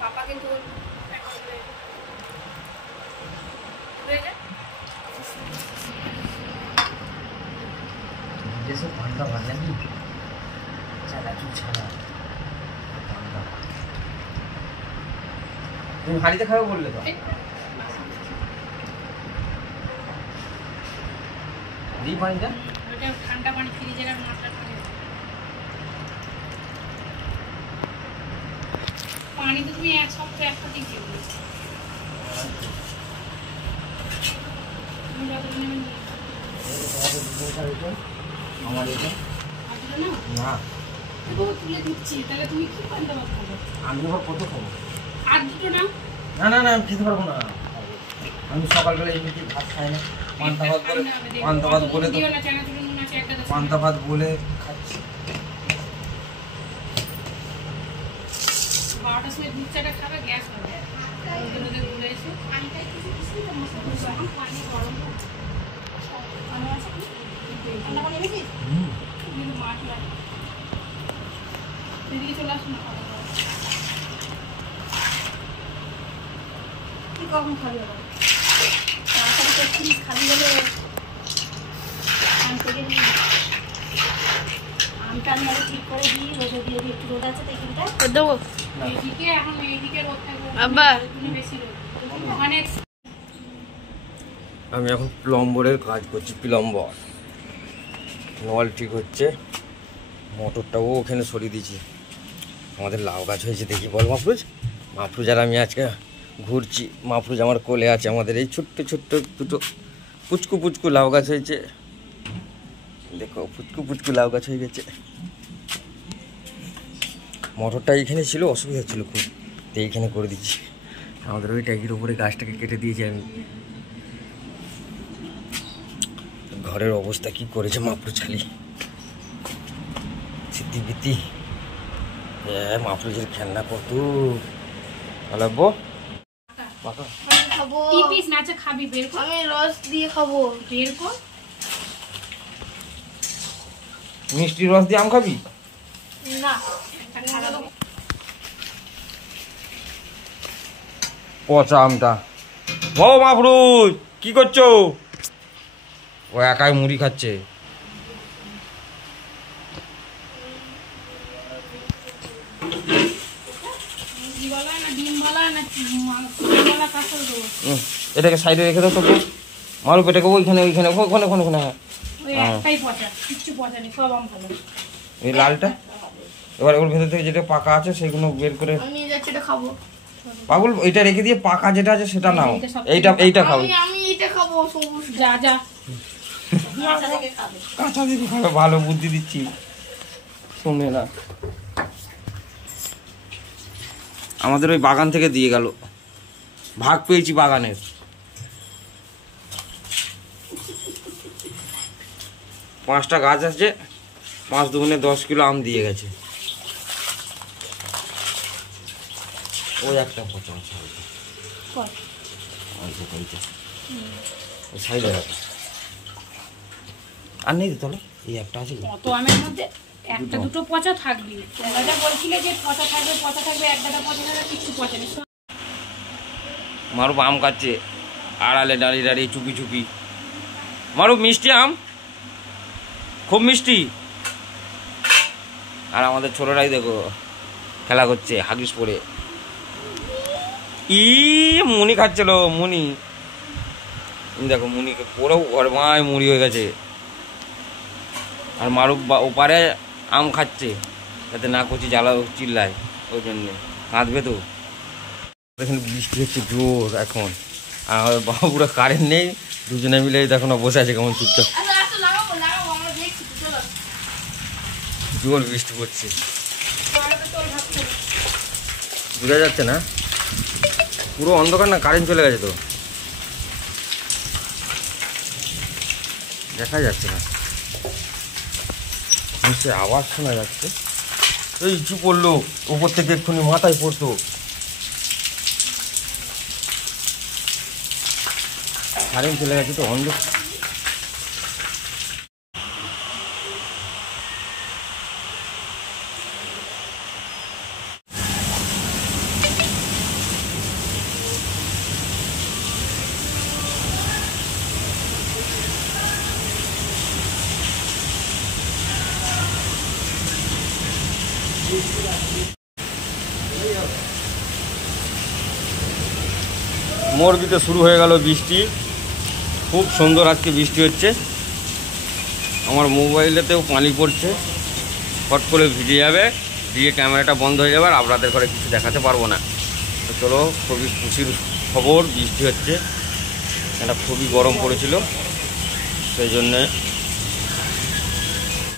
পাপা কিন্তু जैसे पांडा वाला नहीं चला चुप छाड़ा तुम हाड़ीते खाओ बोल ले तो दी पानी जा ওটা ঠান্ডা পানি ফ্রিজে রাখ মশলা পানি তো তুমি এক সপ্তাহ এক পাতি খেয়ে দিয়েছো তুমি যতদিন আমার এটা না এগুলো তুলে দিচ্ছি তাহলে তুমি কি পান্তা ভাত খাবে আমি আবার কত খাবো আর দুটো নাও না না না আমি খেতে পারবো না আমি সকালবেলা এমনিতে ভাত খাই না পান্তা ভাত বলে তো পান্তা ভাত বলে খাচ্ছি 12টার সময় দুধ চাটা খাবে গ্যাস হয়ে যায় ওদের ঘুরে এসে পানি গরম পানি আছে ঠান্ডা পানি বেশি কিন্তু মাছ লাগে এদিকে চলে আসুন কি কখন খাবি আবার তাড়াতাড়ি তো ফ্রিজ খালি হলে আম থেকে নিই আমটা আমি আগে ঠিক করে দিই রোদে দিয়ে দিই একটু রোদ আছে তো এখানটা দেবো এইদিকে এখন এইদিকে রোদ থাকবে বেশি রোদ ওখানে আমি এখন প্লম্বরের কাজ করছি প্লম্বর নল ঠিক হচ্ছে মোটরটাও ওখানে সরিয়ে দিয়েছি আমাদের লাউ গাছ হয়েছে দেখি বল মাফরুজ আর আমি আজকে ঘুরছি মাফরুজ আমার কোলে আছে আমাদের এই ছোট্ট ছোট্ট দুটো পুচকু পুচকু লাউ গাছ হয়েছে দেখো পুচকু পুচকু লাউ গাছ হয়ে গেছে মোটরটা এইখানে ছিল অসুবিধা ছিল খুব তো এইখানে করে দিচ্ছি আমাদের ওই ট্যাঙ্কির উপরে গাছটাকে কেটে দিয়েছি আমি ঘরের অবস্থা কি করেছে মাফরুজ খালি স্মৃতিবিতি মাফরুজের খেলনা কত লাগবো খাবি বের কর আমি রস দিয়ে খাবো বের কর মিষ্টি রস দিয়ে আম খাবি না পচা আমটা ও মাফরুজ কি করছো ও একাই মুড়ি খাচ্ছে এটাকে সাইডে রেখে দাও তো মারুপ এটাকে ওইখানে ওইখানে ওখানে ওখানে ওখানে এই লালটা এবার ওর ভেতর থেকে যেটা পাকা আছে সেগুলো বের করে পাগল এটা রেখে দিয়ে পাকা যেটা আছে সেটা নাও এইটা খাও কাঁচা দিদি খাবে ভালো বুদ্ধি দিচ্ছি শুনে না আমাদের ওই বাগান থেকে দিয়ে গেল ভাগ পেয়েছি বাগানের 5টা গাছ আছে 5 দুগুণে 10 কিলো আম দিয়ে গেছে ওই একটা পচা আছে সাইডে আর নেই তাহলে এই একটা আছে কত আমের মধ্যে একটা দুটো পচা থাকবে তোমরা যা বলছিলে যে পচা থাকবে একটা পচা থাকবে কিছু পচা নেই মারুপ আম খাচ্ছে আড়ালে দাঁড়িয়ে দাঁড়িয়ে চুপি চুপি মারুপ মিষ্টি আম খুব মিষ্টি আর আমাদের ছোটরাই দেখো খেলা করছে হাগিস পরে মুনি খাচ্ছিল মুনি দেখো মুনিকে পুরো গরমায় মুড়ি হয়ে গেছে আর মারুপ ওপারে আম খাচ্ছে যাতে না কচি জ্বালা চিল্লায় ওই জন্যে কাঁদবে তো এখানে বৃষ্টি হচ্ছে জোর এখন আর বাবুরা কারেন্ট নেই দুজনে মিলে দেখো না বসে আছে কেমন চুপচাপ জোর বৃষ্টি পড়ছে বোঝা যাচ্ছে না পুরো অন্ধকার না কারেন্ট চলে গেছে তো দেখা যাচ্ছে না নিচে আওয়াজ শোনা যাচ্ছে এই কি পড়লো উপর থেকে এক্ষুনি মাথায় পড়তো কারেন্ট চলে গেছে তো অন্ধ মোরবিতে শুরু হয়ে গেল বৃষ্টি। খুব সুন্দর আজকে বৃষ্টি হচ্ছে। আমার মোবাইলেতেও পানি পড়ছে, ফট করে ভিজে যাবে, দিয়ে ক্যামেরাটা বন্ধ হয়ে যাবে আর আপনাদের ঘরে কিছু দেখাতে পারবো না। তো চলো, খুবই খুশির খবর, বৃষ্টি হচ্ছে। এটা খুবই গরম পড়েছিল, সেই জন্যে